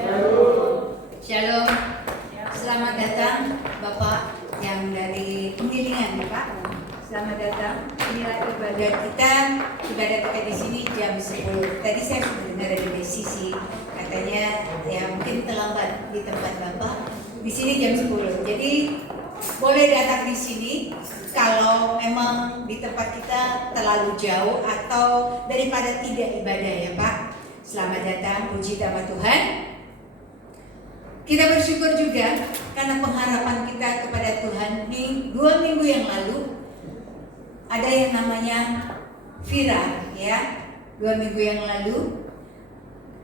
Shalom. Selamat datang Bapak yang dari Penggilingan, Pak. Selamat datang. Inilah ibadah kita di sini jam 10. Tadi saya sudah dengar dari sisi katanya ya mungkin terlambat di tempat Bapak. Di sini jam 10. Jadi boleh datang di sini kalau memang di tempat kita terlalu jauh atau daripada tidak ibadah ya Pak. Selamat datang, puji nama Tuhan. Kita bersyukur juga karena pengharapan kita kepada Tuhan. Di 2 minggu yang lalu ada yang namanya Vira ya. 2 minggu yang lalu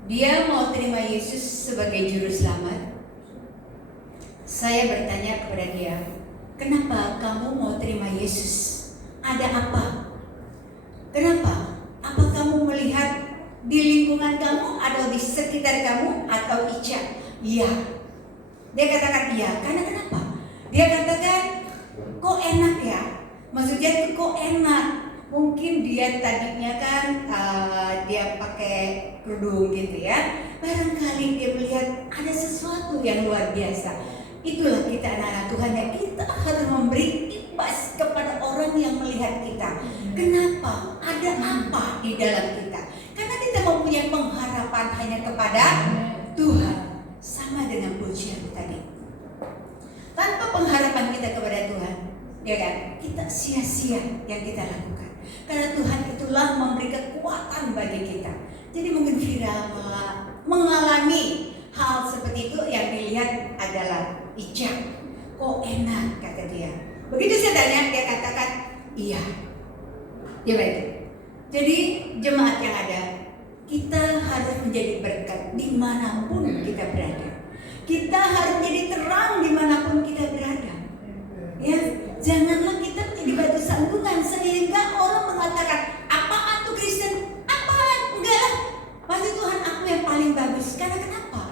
dia mau terima Yesus sebagai juru selamat. Saya bertanya kepada dia, kenapa kamu mau terima Yesus? Ada apa? Kenapa? Apa kamu melihat di lingkungan kamu atau di sekitar kamu atau Ica? Iya. Dia katakan iya. Karena kenapa? Dia katakan kok enak ya? Maksudnya itu kok enak. Mungkin dia tadinya kan dia pakai kerudung gitu ya. Barangkali dia melihat ada sesuatu yang luar biasa. Itulah kita anak-anak Tuhan yang kita harus memberi imbas kepada orang yang melihat kita. Kenapa? Ada apa di dalam kita? Karena kita mempunyai pengharapan hanya kepada Tuhan. Sama dengan pujian tadi. Tanpa pengharapan kita kepada Tuhan, ya kan? Kita sia-sia yang kita lakukan. Karena Tuhan itulah memberi kekuatan bagi kita. Jadi mungkin Vira mengalami hal seperti itu yang dilihat adalah Ica. Kok enak kata dia. Begitu saya tanya, dia katakan iya. Ya baik. Jadi jemaat yang ada, kita harus menjadi berkat dimanapun kita berada. Kita harus menjadi terang dimanapun kita berada. Ya, janganlah kita menjadi batu sandungan sehingga orang mengatakan, apaan tuh Kristen? Apaan? Enggak lah. Pasti Tuhan aku yang paling bagus. Karena kenapa?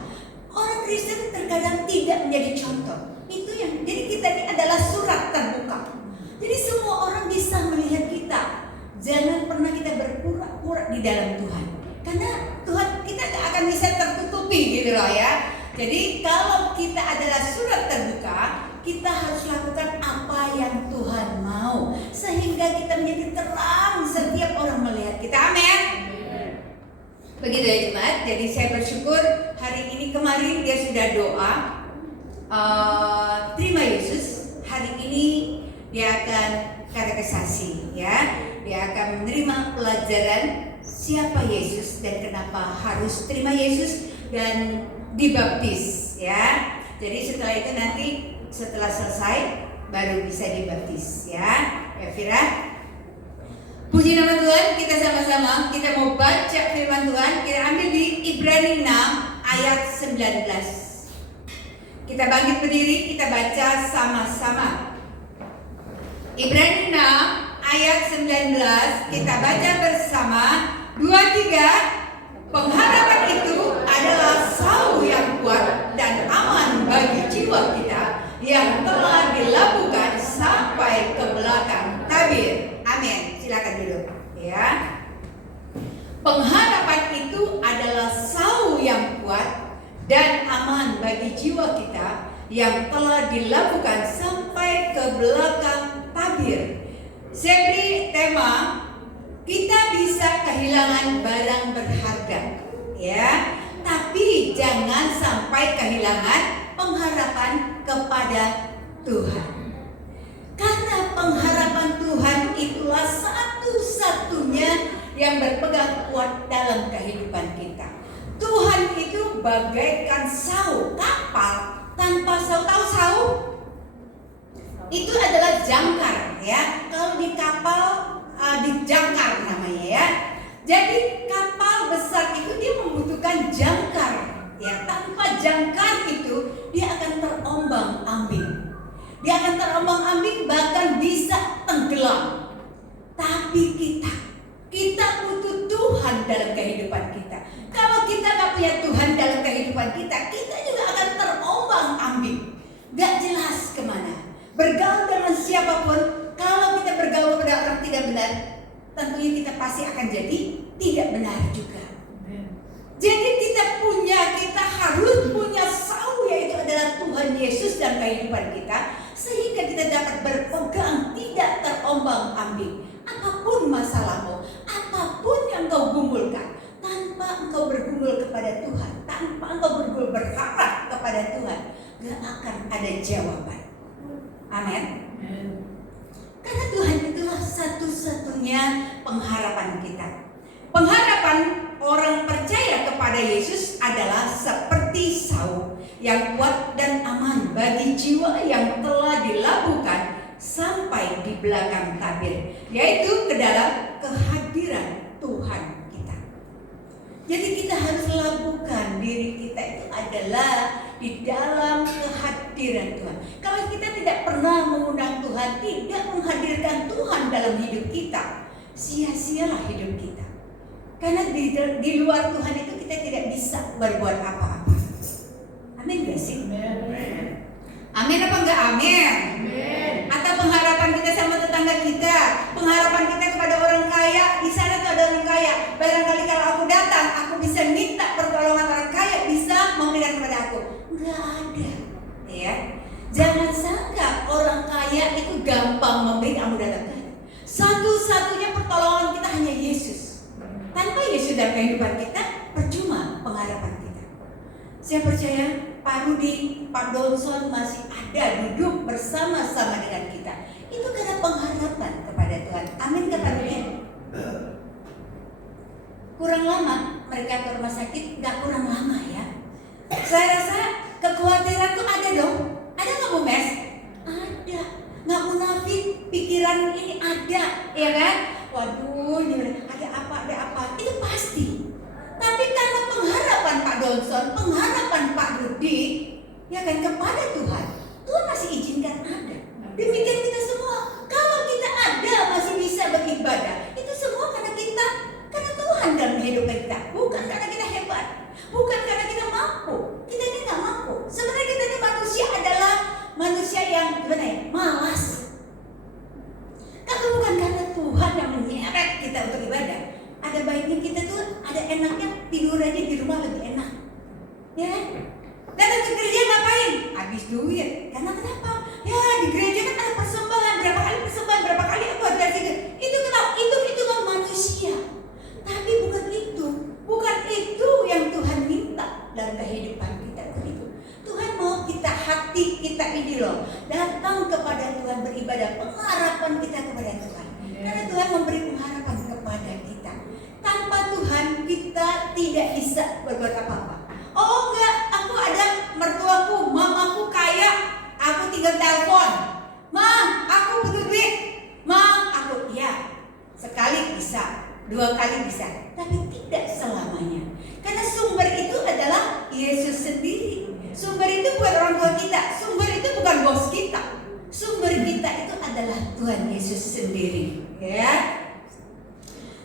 Orang Kristen terkadang tidak menjadi contoh. Itu yang jadi kita ini adalah surat terbuka. Jadi semua orang bisa melihat kita. Jangan pernah kita berpura-pura di dalam Tuhan. Karena Tuhan kita tidak akan bisa tertutupi gitu loh ya. Jadi kalau kita adalah surat terbuka, kita harus lakukan apa yang Tuhan mau sehingga kita menjadi terang setiap orang melihat kita. Amin. Begitu ya jemaat. Jadi saya bersyukur hari ini kemarin dia sudah doa terima Yesus. Hari ini dia akan katekisasi ya. Dia akan menerima pelajaran siapa Yesus dan kenapa harus terima Yesus dan dibaptis ya. Jadi setelah itu nanti setelah selesai baru bisa dibaptis ya. Ya Vira. Puji nama Tuhan, kita sama-sama kita mau baca firman Tuhan. Kita ambil di Ibrani 6 ayat 19. Kita bangkit berdiri, kita baca sama-sama. Ibrani 6 ayat 19 kita baca bersama. 2, 3. Pengharapan itu adalah sau yang kuat dan aman bagi jiwa kita yang telah dilakukan sampai ke belakang tabir. Amin. Silakan duduk. Ya. Pengharapan itu adalah sau yang kuat dan aman bagi jiwa kita yang telah dilakukan sampai ke belakang tabir. Saya beri tema kita bisa kehilangan barang berharga, ya. Tapi jangan sampai kehilangan pengharapan kepada Tuhan. Karena pengharapan Tuhan itulah satu-satunya yang berpegang kuat dalam kehidupan kita. Tuhan itu bagaikan sau kapal tanpa sau. Tahu sau? Itu adalah jangkar, ya. Kalau di kapal dijangkar namanya ya. Jadi kapal besar itu dia membutuhkan jangkar ya. Tanpa jangkar itu dia akan terombang-ambing. Dia akan terombang-ambing bahkan bisa tenggelam. Tapi kita butuh Tuhan dalam kehidupan kita. Kalau kita gak punya Tuhan dalam kehidupan kita juga akan terombang-ambing. Gak jelas kemana. Bergaul dengan siapapun, kalau kita bergaul dengan orang tidak benar, tentunya kita pasti akan jadi tidak benar juga. Jadi kita harus kepada Tuhan, gak akan ada jawaban. Amin. Karena Tuhan itulah satu-satunya pengharapan kita. Pengharapan orang percaya kepada Yesus adalah seperti Saul yang kuat dan aman bagi jiwa yang telah dilabuhkan sampai di belakang tabir, yaitu ke dalam kehadiran Tuhan kita. Jadi kita harus labuhkan diri kita itu adalah di dalam kehadiran Tuhan. Kalau kita tidak pernah mengundang Tuhan, tidak menghadirkan Tuhan dalam hidup kita, sia-sialah hidup kita. Karena di luar Tuhan itu kita tidak bisa berbuat apa-apa. Amin gak sih? Amin apa enggak amin? Atau pengharapan kita sama tetangga kita, pengharapan kita kepada orang kaya, di sana tuh ada orang kaya. Barangkali kalau aku datang, aku bisa minta pertolongan orang kaya, bisa memberikan kepada aku. Enggak ada, ya. Jangan sangka orang kaya itu gampang memberi, kamu datang. Satu-satunya pertolongan kita hanya Yesus. Tanpa Yesus dalam kehidupan kita, percuma pengharapan kita. Saya percaya Pak Rudi, Pak Donson masih ada duduk bersama-sama dengan kita. Itu karena pengharapan kepada Tuhan. Amin kata Rudi. Kurang lama mereka ke rumah sakit, gak kurang lama ya. Saya rasa kekhawatiran tuh ada dong. Ada nggak Bu Mes? Ada. Nggak munafik, pikiran ini ada, ya kan? Waduh, ini ada apa? Itu pasti. Tapi karena pengharapan Pak Donson, pengharapan Pak Rudi, ya kan kepada Tuhan, Tuhan masih izinkan ada. Demikian kita semua. Kalau kita ada masih bisa beribadah, itu semua karena Tuhan dalam hidup kita, bukan karena kita hebat, bukan karena kita mampu. Kita ini nggak mampu. Sebenarnya kita ini manusia adalah manusia yang gimana ya? Malas. Kalau bukan karena Tuhan yang menyeret kita untuk ibadah, ada baiknya kita tuh ada enaknya tidur aja di rumah lebih enak, ya kan? Datang ke gereja ngapain? Habis duit. Karena kenapa? Ya di gereja kan ada persembahan, berapa kali aku ada gitu. Itu kenapa? Itu kan manusia. Tapi bukan itu yang Tuhan minta dalam kehidupan kita itu. Tuhan mau kita hati kita ini loh datang kepada Tuhan beribadah, pengharapan kita kepada Tuhan. Karena Tuhan memberi pengharapan kepada kita. Tanpa Tuhan kita tidak bisa berbuat apa-apa. Oh enggak, aku ada mertuaku, mamaku kaya, aku tinggal telepon. Ma, aku butuh duit. Ma, aku ya. Sekali bisa, 2 kali bisa, tapi tidak selamanya. Karena sumber itu adalah Yesus sendiri. Sumber itu bukan orang tua kita, sumber itu bukan bos kita. Sumber kita itu adalah Tuhan Yesus sendiri, ya.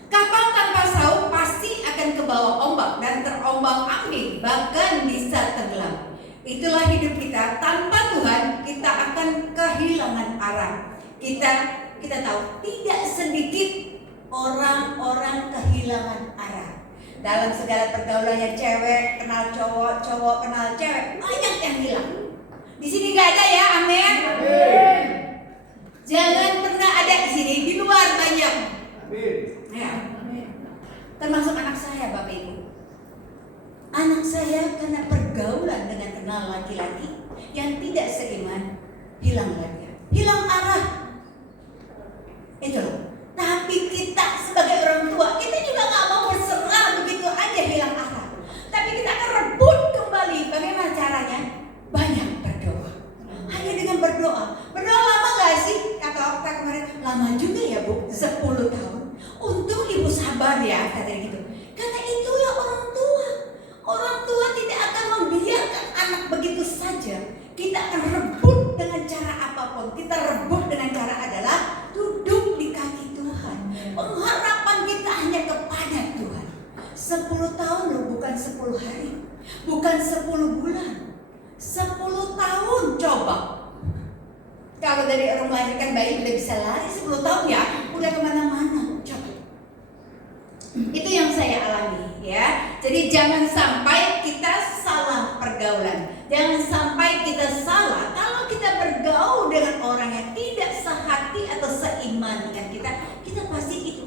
Kapal tanpa sauk pasti akan kebawa ombak dan terombang-ambing, bahkan bisa tenggelam. Itulah hidup kita. Tanpa Tuhan kita akan kehilangan arah. Kita tahu tidak sedikit orang-orang kehilangan arah. Dalam segala pergaulannya, cewek kenal cowok, cowok kenal cewek, banyak yang hilang. Di sini gak ada ya, amin. Jangan pernah ada di sini, di luar banyak. Ya. Termasuk anak saya, Bapak Ibu. Anak saya karena pergaulan dengan kenal laki-laki yang tidak seiman, hilang lagi, hilang arah. Itu loh. Tapi kita sebagai orang tua, kita juga gak mau berserah begitu aja hilang arah. Tapi kita akan rebut kembali. Bagaimana caranya? Banyak berdoa. Hanya dengan berdoa. Berdoa lama gak sih? Kata Okta kemarin, lama juga ya Bu, 10 tahun. Untung Ibu sabar ya, katanya gitu. Karena itulah orang tua. Orang tua tidak akan membiarkan anak begitu saja. Kita akan rebut dengan cara apapun. Kita rebut dengan cara adalah duduk di kaki Tuhan. Pengharapan kita hanya kepada Tuhan. 10 tahun loh, bukan 10 hari. Bukan 10 bulan. 10 tahun coba. Kalau dari orang melahirkan bayi udah bisa lari 10 tahun ya, udah kemana-mana. Coba. Itu yang saya alami ya. Jadi jangan sampai kita salah pergaulan. Jangan sampai kita salah kalau kita bergaul dengan orang yang tidak sehati atau seiman dengan kita pasti itu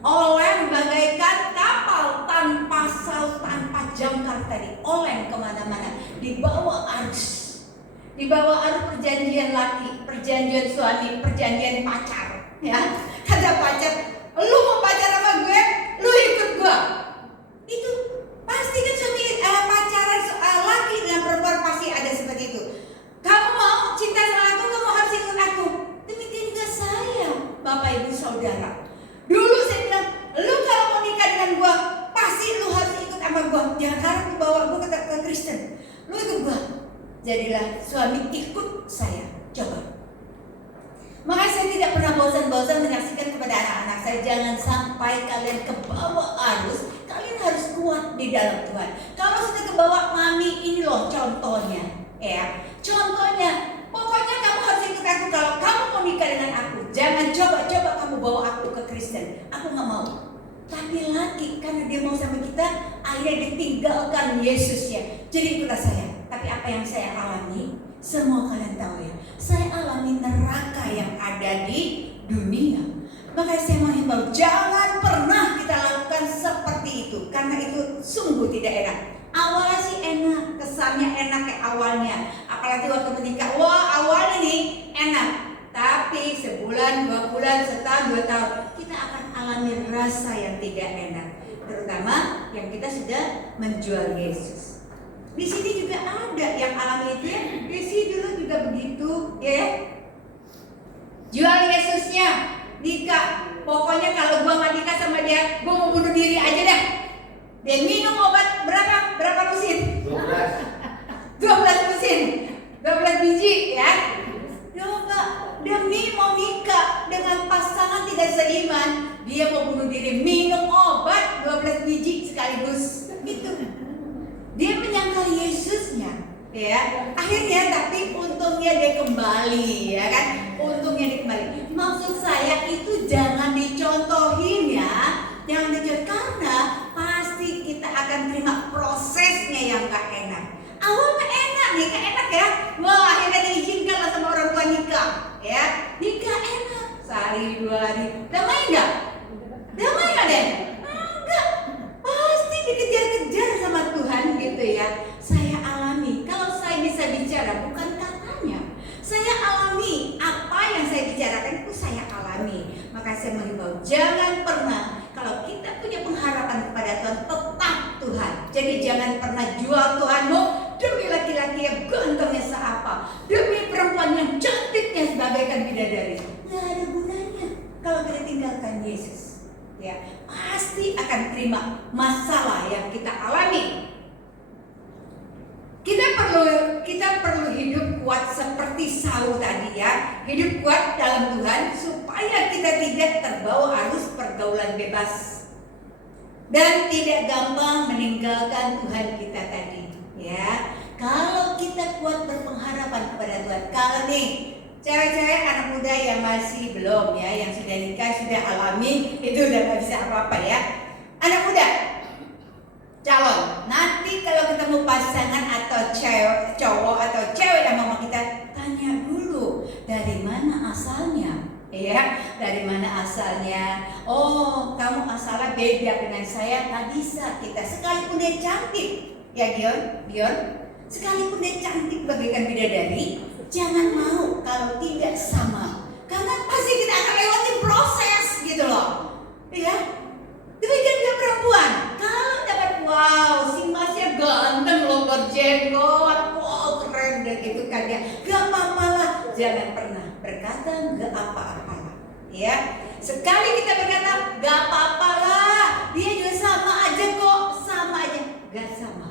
oleng bagaikan kapal tanpa saut, tanpa jangkar tadi, oleng kemana-mana, dibawa arus. Dibawa arus perjanjian laki, perjanjian suami, perjanjian pacar. Ya, kata pacar, lu mau pacar sama gue, lu ikut gue. Itu pasti kan suami pacaran laki dan perempuan pasti ada seperti itu. Kamu mau cinta sama aku, kamu harus ikut aku. Demikian juga saya, Bapak Ibu Saudara. Dulu saya bilang, lu kalau mau nikah dengan gue, pasti lu harus ikut sama gue. Jangan harap bawa gue ke Kristen. Lu ikut gue. Jadilah suami ikut saya. Coba. Makanya saya tidak pernah bosan-bosan menyaksikan kepada anak-anak saya, jangan sampai kalian kebawa arus. Kalian harus kuat di dalam Tuhan. Kalau sudah kebawa, mami ini loh contohnya, ya. Contohnya, pokoknya kamu harus ikut aku kalau kamu mau nikah dengan aku. Jangan coba-coba kamu bawa aku ke Kristen. Aku nggak mau. Tapi laki karena dia mau sama kita, akhirnya ditinggalkan Yesusnya. Jadi ikutlah saya. Tapi apa yang saya alami, semua kalian tahu ya. Saya alami neraka yang ada di dunia. Makanya saya menghimbau, jangan pernah kita lakukan seperti itu, karena itu sungguh tidak enak. Awalnya sih enak, kesannya enak kayak awalnya. Apalagi waktu menikah, wah awalnya nih enak. Tapi sebulan, 2 bulan, setahun, 2 tahun, kita akan alami rasa yang tidak enak. Terutama yang kita sudah menjual Yesus. Di sini juga ada yang alami itu ya. Desi dulu juga begitu, ya. Jual Yesusnya, nikah. Pokoknya kalau gua nggak nikah sama dia, gua mau bunuh diri aja dah. Dia minum obat berapa mesin? 12 mesin, 12 biji, ya. Coba demi mau nikah dengan pasangan tidak seiman, dia mau bunuh diri, minum obat 12 biji sekaligus. Itu. Dia menyangkal Yesusnya, ya. Akhirnya tapi untungnya dia kembali, ya kan? Untungnya dia kembali. Maksud saya itu jangan dicontohin ya, jangan dicontohin karena pasti kita akan terima prosesnya yang gak enak. Awalnya enak, nikah enak ya. Wah akhirnya diizinkan lah sama orang tua nikah, ya. Nikah enak, sehari 2 hari, damai nggak? Damai nggak deh? Enggak. Pasti dikejar-kejar sama Tuhan gitu ya. Saya alami. Kalau saya bisa bicara bukan katanya, saya alami apa yang saya bicarakan itu saya alami. Maka saya menghimbau jangan pernah, kalau kita punya pengharapan kepada Tuhan, tetap Tuhan. Jadi jangan pernah jual Tuhanmu demi laki-laki yang gantengnya seapa, demi perempuan yang cantiknya sebagaikan bidadari. Nggak ada gunanya kalau kita tinggalkan Yesus. Ya, pasti akan terima masalah yang kita alami. Kita perlu hidup kuat seperti Saul tadi ya. Hidup kuat dalam Tuhan supaya kita tidak terbawa arus pergaulan bebas dan tidak gampang meninggalkan Tuhan kita tadi. Ya, kalau kita kuat berpengharapan kepada Tuhan. Kalau nih cewek-cewek anak muda yang masih belum ya, yang sudah nikah, sudah alami, itu udah gak bisa apa-apa ya. Anak muda, calon, nanti kalau ketemu pasangan atau cowok atau cewek yang mau kita, tanya dulu dari mana asalnya, ya, dari mana asalnya. Oh, kamu asalnya beda dengan saya, nggak bisa kita. Sekalipun dia cantik, ya Gion, sekalipun dia cantik bagaikan bidadari, jangan mau kalau tidak sama, karena pasti kita akan lewatin proses gitu loh, ya. Demikian juga perempuan, kalau dapat wow, si masnya ganteng loh, berjenggot, wow keren dan itu kan ya, gak apa-apa lah, jangan pernah berkata gak apa-apa lah, ya. Sekali kita berkata gak apa-apa lah, dia juga sama aja kok, sama aja, gak sama.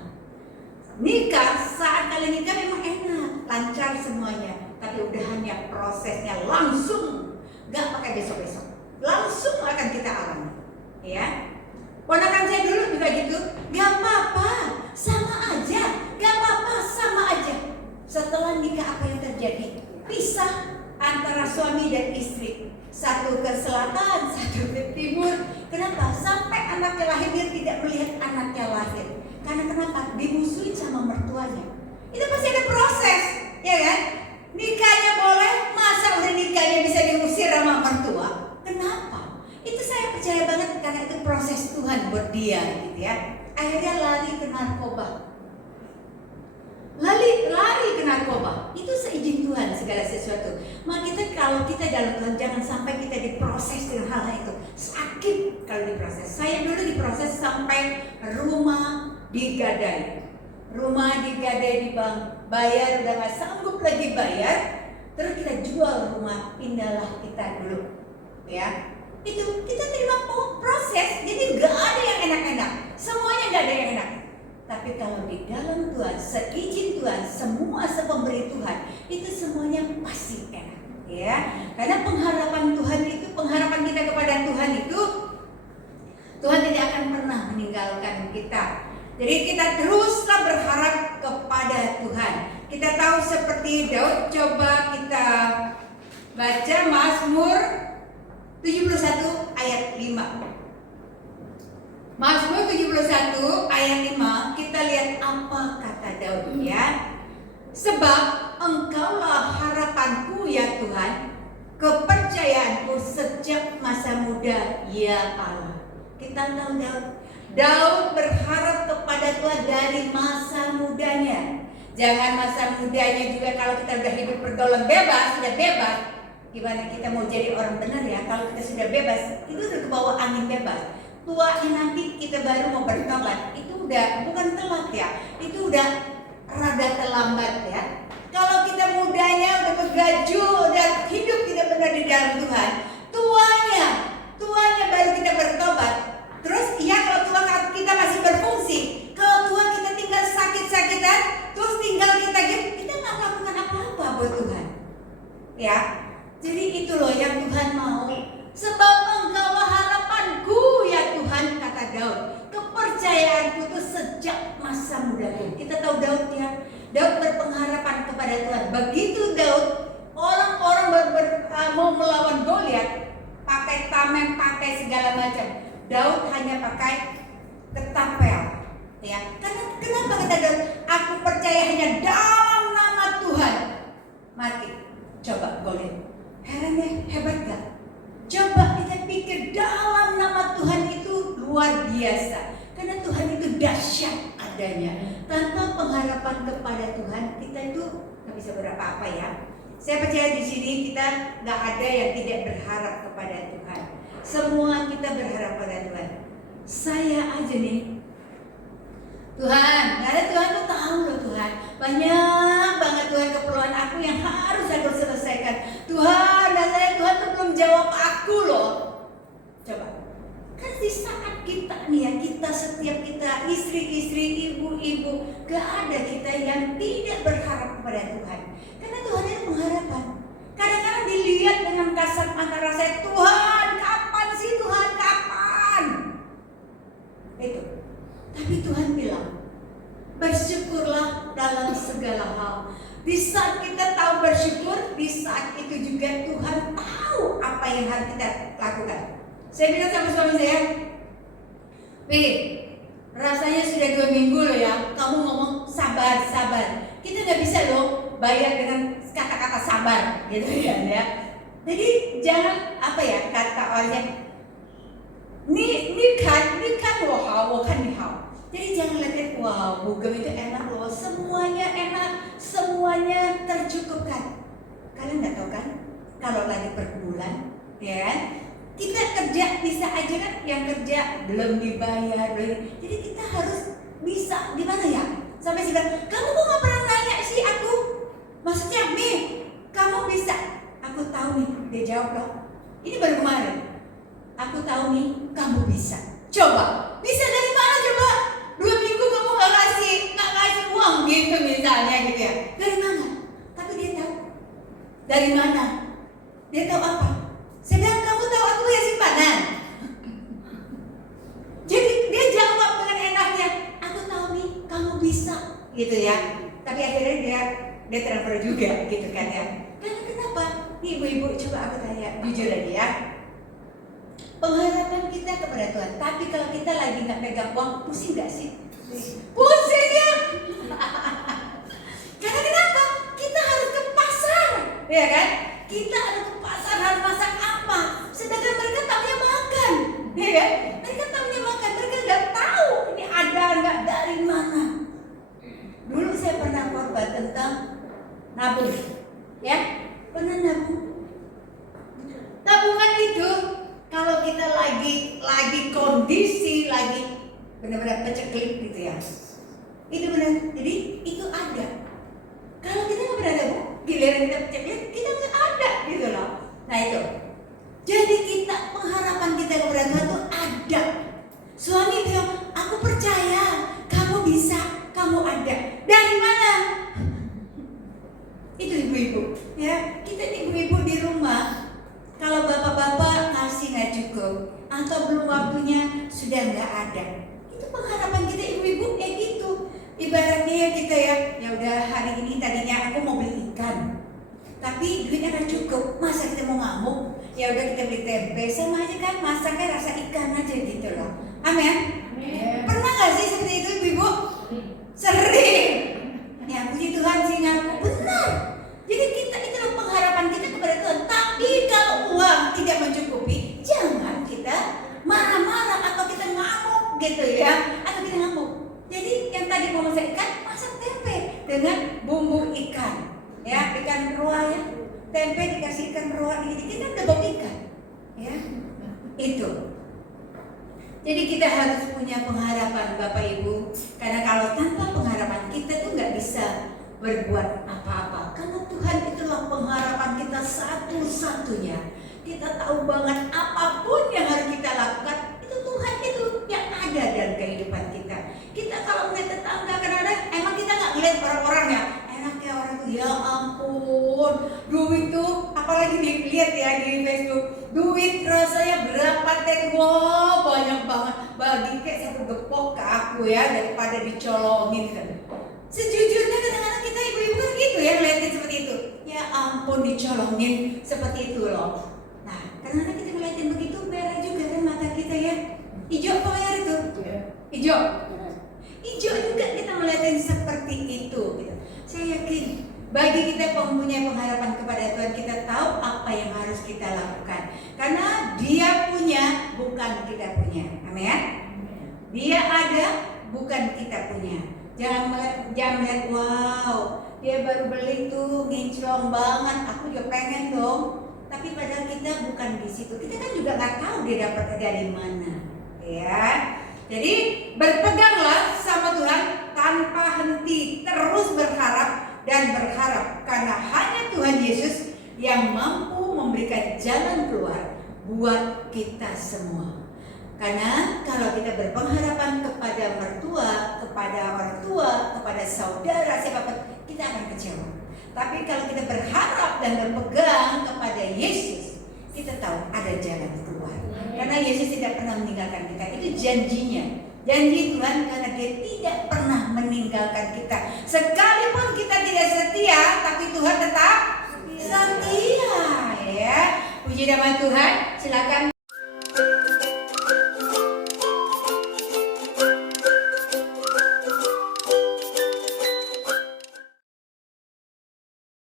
Nikah, saat kalian nikah memang enak, lancar semuanya, tapi udah hanya prosesnya langsung, gak pakai besok-besok, langsung akan kita alami, ya. Ponakan saya dulu juga gitu, gak apa-apa, sama aja, gak apa-apa, sama aja. Setelah nikah apa yang terjadi? Pisah antara suami dan istri, satu ke selatan, satu ke timur. Kenapa? Sampai anaknya lahir dia tidak melihat anaknya lahir. Karena kenapa? Dimusuhin sama mertuanya. Itu pasti ada proses, ya kan? Nikahnya boleh, masa udah nikahnya bisa diusir sama mertua? Kenapa? Itu saya percaya banget karena itu proses Tuhan buat dia, gitu ya. akhirnya lari ke narkoba. Lari ke narkoba. Itu seizin Tuhan segala sesuatu. Maka kalau kita dalam Tuhan, jangan sampai kita diproses dengan hal-hal itu. Sakit kalau diproses. Saya dulu diproses sampai rumah digadai. Rumah digadai di bank, bayar udah gak sanggup lagi bayar. Terus kita jual rumah, pindahlah kita dulu. Ya, itu kita terima proses. Jadi gak ada yang enak-enak. Semuanya gak ada yang enak. Tapi kalau di dalam Tuhan, seizin Tuhan, semua sepemberi Tuhan, itu semuanya pasti enak, ya. Karena pengharapan Tuhan itu, pengharapan kita kepada Tuhan itu, Tuhan tidak akan pernah meninggalkan kita. Jadi kita teruslah berharap kepada Tuhan. Kita tahu seperti Daud, coba kita baca Mazmur 71 ayat 5. Mazmur 71 ayat 5, kita lihat apa kata Daud, ya. Sebab Engkaulah harapanku ya Tuhan, kepercayaanku sejak masa muda ya Allah. Kita tahu Daud berharap kepada Tuhan dari masa mudanya. Jangan masa mudanya juga kalau kita udah hidup pergaulan bebas, sudah bebas. Gimana kita mau jadi orang benar ya kalau kita sudah bebas, itu udah kebawa angin bebas. Tuanya nanti kita baru mau bertobat, itu udah bukan telat ya, itu udah rada terlambat ya. Kalau kita mudanya udah bergaju, udah hidup tidak benar di dalam Tuhan, tuanya baru kita bertobat. Terus ya kalau Tuhan kita masih berfungsi, kalau Tuhan kita tinggal sakit-sakitan, terus tinggal kita nggak melakukan apa-apa buat Tuhan, ya. Jadi itu loh yang Tuhan mau. Sebab Engkaulah harapanku ya Tuhan, kata Daud. Kepercayaanku itu sejak masa mudaku. Kita tahu Daud ya. Daud berpengharapan kepada Tuhan. Begitu Daud, orang-orang mau melawan Goliat, pakai tameng, pakai segala macam. Daud hanya pakai ketapel. Ya. Kenapa kata Daud? Aku percaya hanya dalam nama Tuhan. Mati. Coba Goliat. Heran ya, hebat gak? Coba kita pikir dalam nama Tuhan itu luar biasa. Karena Tuhan itu dahsyat adanya. Tanpa pengharapan kepada Tuhan, kita itu nggak bisa berapa apa ya. Saya percaya di sini kita nggak ada yang tidak berharap kepada Tuhan. Semua kita berharap pada Tuhan. Saya aja nih, Tuhan, karena Tuhan tuh tahu loh Tuhan, banyak banget Tuhan keperluan aku yang harus aku selesaikan. Tuhan, dan Tuhan tuh belum jawab aku loh. Coba, kan di saat kita nih ya, setiap kita istri-istri, ibu-ibu, gak ada kita yang tidak berharap kepada Tuhan. Karena Tuhan itu pengharapan. Kadang-kadang dilihat dengan kasat mata rasa, Tuhan, kapan sih Tuhan, kapan? Itu. Tapi Tuhan bilang, bersyukurlah dalam segala hal. Di saat kita tahu bersyukur, di saat itu juga Tuhan tahu apa yang harus kita lakukan. Saya bilang sama suami saya, Pih, rasanya sudah 2 minggu loh ya, kamu ngomong sabar. Kita nggak bisa loh bayar dengan kata-kata sabar, gitu ya. Jadi jangan apa ya kata orangnya, Ni kan wah kan ni hao. Jadi jangan lihat wow, bugem itu enak loh, semuanya enak, semuanya tercukupkan. Kalian nggak tahu kan? Kalau lagi per bulan, ya, kita kerja bisa aja kan, yang kerja belum dibayar, jadi kita harus bisa di mana ya? Sampai sih kamu kok nggak pernah nanya sih aku? Maksudnya nih, kamu bisa? Aku tahu nih, dia jawab loh. Ini baru kemarin. Aku tahu nih, kamu bisa. Coba, bisa dari mana coba? 2 minggu kamu nggak kasih uang gitu misalnya gitu ya. Dari mana? Tapi dia tahu. Dari mana? Dia tahu apa? Saya bilang, kamu tahu aku punya simpanan. Jadi dia jawab dengan enaknya, aku tahu nih, kamu bisa, gitu ya. Tapi akhirnya dia transfer juga, gitu kan ya. Karena kenapa? Nih ibu-ibu, coba aku tanya jujur aja ya. Pengharapan kita kepada Tuhan. Tapi kalau kita lagi nggak pegang uang, pusing nggak sih? Pusing ya. Karena kenapa? Kita harus ke pasar, ya kan? Kita harus ke pasar, harus masak apa? Sedangkan mereka tahunya makan, ya kan? Mereka tahunya makan, mereka nggak tahu ini ada nabung, ya, pernah nabung. Tabungan itu kalau kita lagi kondisi lagi benar-benar peceklik gitu ya, itu benar. Jadi itu ada. Kalau kita nggak pernah nabung, giliran kita peceklik, kita nggak ada gitu loh. Nah itu. Jadi kita pengharapan kita kepada Tuhan itu ada. Suami bilang, aku percaya kamu bisa, kamu ada. Dari mana? Itu ibu-ibu, ya. Kita ibu-ibu di rumah. Kalau bapak-bapak ngasih nggak cukup atau belum waktunya sudah nggak ada, itu pengharapan kita ibu-ibu kayak gitu. Ibaratnya kita ya udah hari ini tadinya aku mau beli ikan, tapi duitnya nggak cukup, masa kita mau ngamuk? Ya udah kita beli tempe, sama aja kan masaknya rasa ikan aja gitu loh. Amin. Pernah nggak sih seperti itu ibu-ibu? Sering. Ya puji Tuhan sih ngaku benar. Jadi kita itu loh pengharapan kita kepada Tuhan. Tapi kalau uang tidak mencukupi, jangan kita marah-marah atau kita ngamuk gitu ya, atau kita ngamuk. Jadi yang tadi mau masak ikan, masak tempe dengan bumbu ikan, ya ikan roa ya, tempe dikasih ikan roa dikit-dikit kan udah bau ikan, ya itu. Jadi kita harus punya pengharapan Bapak Ibu, karena kalau tanpa pengharapan kita tuh nggak bisa berbuat apa-apa. Karena Tuhan itulah pengharapan kita satu-satunya. Kita tahu banget apapun yang harus kita lakukan, itu Tuhan itu yang ada dalam kehidupan kita. Kita kalau melihat tetangga kadang-kadang emang kita nggak ngeliat orang-orang ya, enaknya orang tuh ya ampun, duit tuh apalagi dilihat ya di Facebook, duit rasanya berapa teh, wow banyak banget, bagi kayak satu gepok ke aku ya daripada dicolongin kan. Sejujurnya kadang-kadang kita ibu-ibu kan gitu ya ngeliatin seperti itu, ya ampun dicolongin seperti itu loh. Nah kadang-kadang kita ngeliatin begitu merah juga kan mata kita ya. Hijau apa merah itu? Hijau. Hijau juga kita ngeliatin seperti itu gitu. Saya yakin bagi kita mempunyai pengharapan kepada Tuhan, kita tahu apa yang harus kita lakukan. Karena Dia punya, bukan kita punya. Amin. Dia ada, bukan kita punya. Jangan melihat, wow, dia baru beli tuh, nginclong banget. Aku juga pengen dong. Tapi padahal kita bukan di situ. Kita kan juga nggak tahu dia dapatnya dari mana, ya. Jadi berpeganglah sama Tuhan tanpa henti, terus berharap dan berharap, karena hanya Tuhan Yesus yang mampu memberikan jalan keluar buat kita semua. Karena kalau kita berpengharapan kepada mertua, kepada orang tua, kepada saudara, siapapun, kita akan kecewa. Tapi kalau kita berharap dan berpegang kepada Yesus, kita tahu ada jalan keluar. Karena Yesus tidak pernah meninggalkan kita, itu janjinya. Janji Tuhan, karena Dia tidak pernah meninggalkan kita. Sekalipun kita tidak setia, tapi Tuhan tetap setia, ya. Puji nama Tuhan. Silakan.